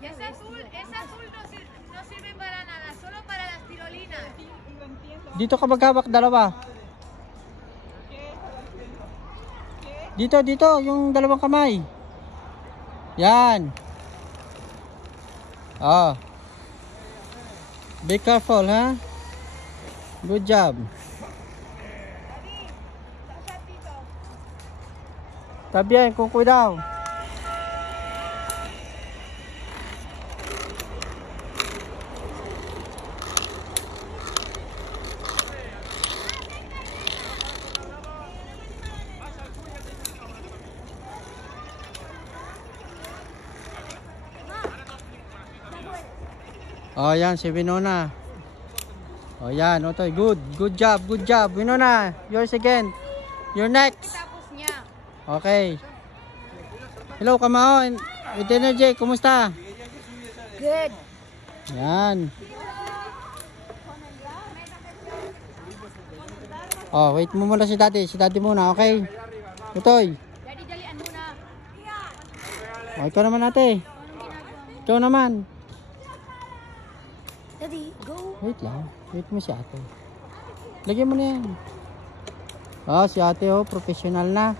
Esa azul no sirve para nada, solo para las tirolinas. Dito ka maghawak dalawa. Dito, yung dalawang kamay. Yan. Oh. Be careful, ha? Good job. Está bien, con cuidado. Oh, yan si Winona. Oh, yan, Otoy. Good job, Winona. Yours again. You're next. Okay. Hello, Kamao. With energy, kumusta? Good. Yan. Oh, wait mo muna si daddy. Si daddy muna, okay? Otoy. Daddy, dalian muna. Oh, ikaw naman ate. Ikaw naman. Daddy, go. Wait lang. Wait mo si ate. Lagyan mo na yan. Oh, si ate oh, professional na.